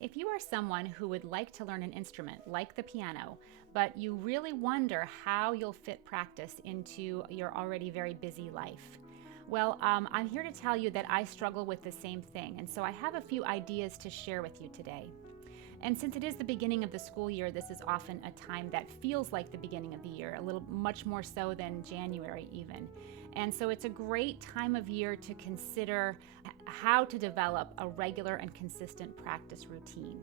If you are someone who would like to learn an instrument like the piano, but you really wonder how you'll fit practice into your already very busy life, well, I'm here to tell you that I struggle with the same thing, and so I have a few ideas to share with you today. And since it is the beginning of the school year, this is often a time that feels like the beginning of the year, a little much more so than January even. And so it's a great time of year to consider how to develop a regular and consistent practice routine.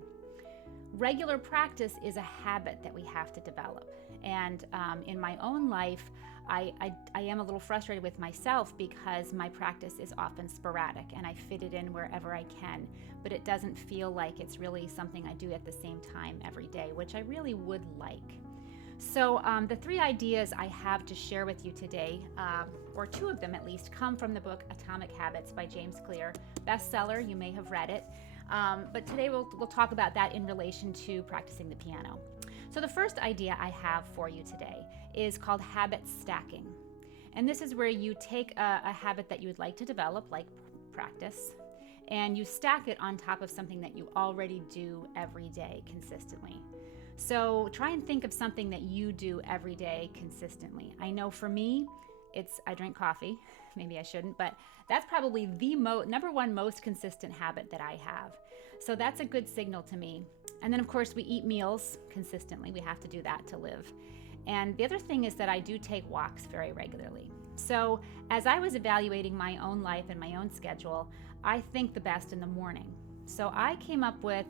Regular practice is a habit that we have to develop. And in my own life, I am a little frustrated with myself because my practice is often sporadic and I fit it in wherever I can, but it doesn't feel like it's really something I do at the same time every day, which I really would like. So the three ideas I have to share with you today, or two of them at least, come from the book Atomic Habits by James Clear. Bestseller, you may have read it. But today we'll talk about that in relation to practicing the piano. So the first idea I have for you today is called habit stacking. And this is where you take a habit that you would like to develop, like practice, and you stack it on top of something that you already do every day consistently. So try and think of something that you do every day consistently. I know for me, I drink coffee. Maybe I shouldn't, but that's probably the number one most consistent habit that I have. So that's a good signal to me. And then of course we eat meals consistently. We have to do that to live. And the other thing is that I do take walks very regularly. So as I was evaluating my own life and my own schedule, I think the best in the morning. So I came up with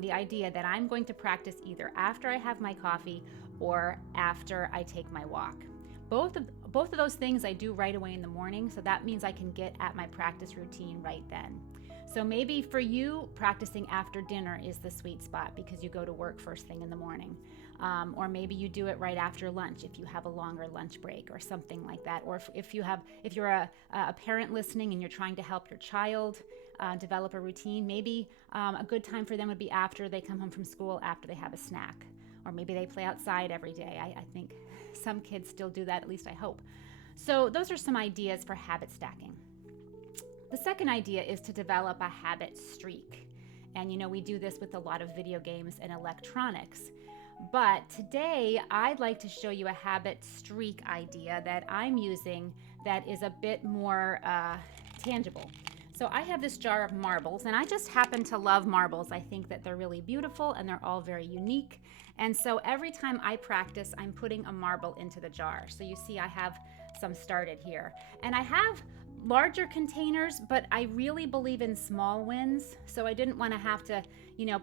the idea that I'm going to practice either after I have my coffee or after I take my walk. Both of those things I do right away in the morning, so that means I can get at my practice routine right then. So maybe for you, practicing after dinner is the sweet spot because you go to work first thing in the morning. Or maybe you do it right after lunch if you have a longer lunch break or something like that. Or if you're a parent listening and you're trying to help your child develop a routine, maybe a good time for them would be after they come home from school, after they have a snack. Or maybe they play outside every day. I think some kids still do that, at least I hope. So those are some ideas for habit stacking. The second idea is to develop a habit streak. And we do this with a lot of video games and electronics. But today, I'd like to show you a habit streak idea that I'm using that is a bit more tangible. So I have this jar of marbles, and I just happen to love marbles. I think that they're really beautiful, and they're all very unique. And so every time I practice, I'm putting a marble into the jar. So you see I have some started here. And I have larger containers, but I really believe in small wins. So I didn't want to have to,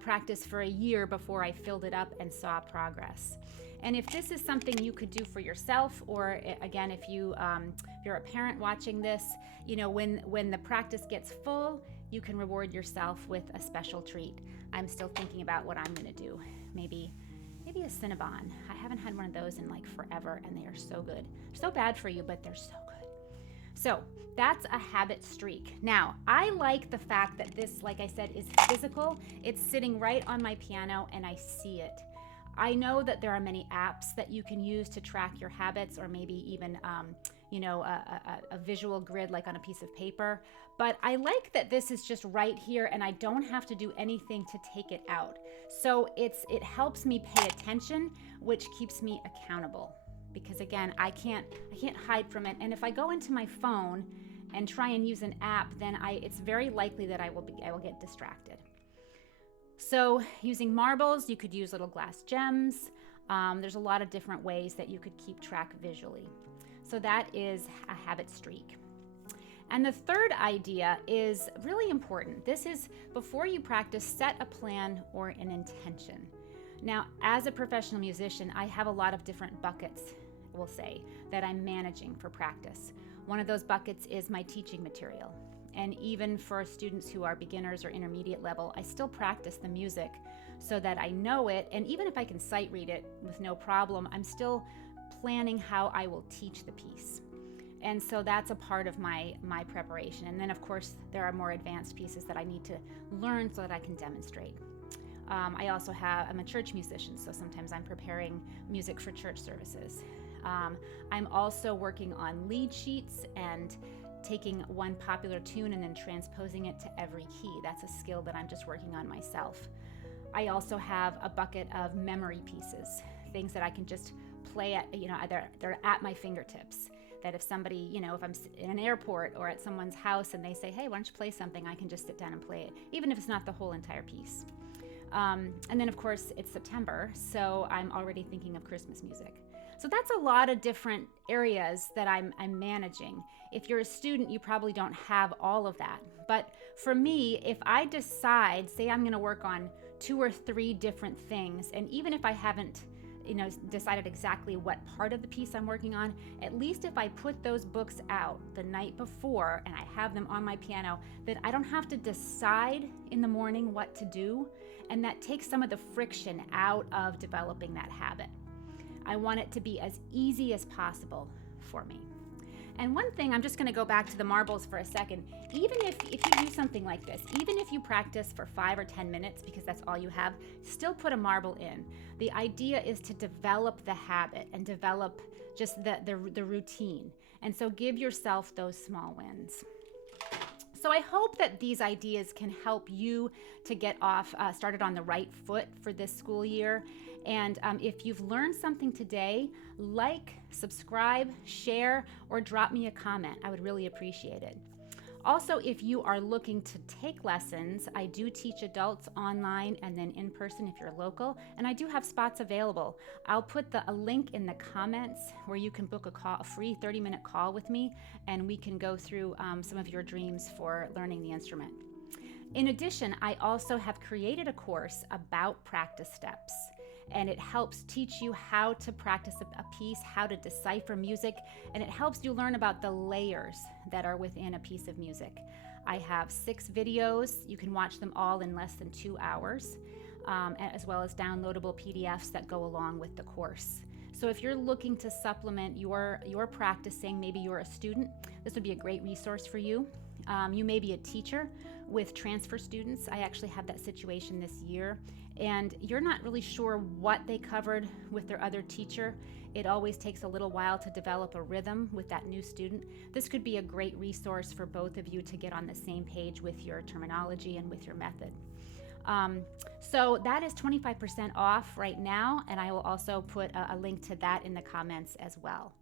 practice for a year before I filled it up and saw progress. And if this is something you could do for yourself, or again, if you're a parent watching this, when the practice gets full, you can reward yourself with a special treat. I'm still thinking about what I'm going to do. Maybe a Cinnabon. I haven't had one of those in like forever, and they are so good. So bad for you, but they're so good. So that's a habit streak. Now, I like the fact that this, like I said, is physical. It's sitting right on my piano and I see it. I know that there are many apps that you can use to track your habits, or maybe even a visual grid like on a piece of paper. But I like that this is just right here and I don't have to do anything to take it out. So it helps me pay attention, which keeps me accountable. Because again, I can't hide from it. And if I go into my phone and try and use an app, then it's very likely that I will get distracted. So using marbles, you could use little glass gems. There's a lot of different ways that you could keep track visually. So that is a habit streak. And the third idea is really important. This is before you practice, set a plan or an intention. Now, as a professional musician, I have a lot of different buckets, we'll say, that I'm managing for practice. One of those buckets is my teaching material. And even for students who are beginners or intermediate level, I still practice the music so that I know it. And even if I can sight read it with no problem, I'm still planning how I will teach the piece. And so that's a part of my preparation. And then, of course, there are more advanced pieces that I need to learn so that I can demonstrate. I'm a church musician, so sometimes I'm preparing music for church services. I'm also working on lead sheets and taking one popular tune and then transposing it to every key. That's a skill that I'm just working on myself. I also have a bucket of memory pieces, things that I can just play at, they're at my fingertips. That if somebody, if I'm in an airport or at someone's house and they say, hey, why don't you play something, I can just sit down and play it, even if it's not the whole entire piece. And then, of course, it's September, so I'm already thinking of Christmas music. So that's a lot of different areas that I'm managing. If you're a student, you probably don't have all of that. But for me, if I decide, say I'm going to work on 2 or 3 different things, and even if I haven't decided exactly what part of the piece I'm working on, at least if I put those books out the night before and I have them on my piano, then I don't have to decide in the morning what to do, and that takes some of the friction out of developing that habit. I want it to be as easy as possible for me. And one thing, I'm just going to go back to the marbles for a second. Even if you do something like this, even if you practice for 5 or 10 minutes, because that's all you have, still put a marble in. The idea is to develop the habit and develop just the routine. And so give yourself those small wins. So I hope that these ideas can help you to get started on the right foot for this school year. And if you've learned something today, like, subscribe, share, or drop me a comment. I would really appreciate it. Also, if you are looking to take lessons, I do teach adults online and then in person if you're local, and I do have spots available. I'll put a link in the comments where you can book a free 30-minute call with me, and we can go through some of your dreams for learning the instrument. In addition, I also have created a course about practice steps, and it helps teach you how to practice a piece, how to decipher music, and it helps you learn about the layers that are within a piece of music. I have 6 videos. You can watch them all in less than 2 hours, as well as downloadable PDFs that go along with the course. So if you're looking to supplement your practicing, maybe you're a student, this would be a great resource for you. You may be a teacher with transfer students. I actually had that situation this year, and you're not really sure what they covered with their other teacher. It always takes a little while to develop a rhythm with that new student. This could be a great resource for both of you to get on the same page with your terminology and with your method. So that is 25% off right now, and I will also put a link to that in the comments as well.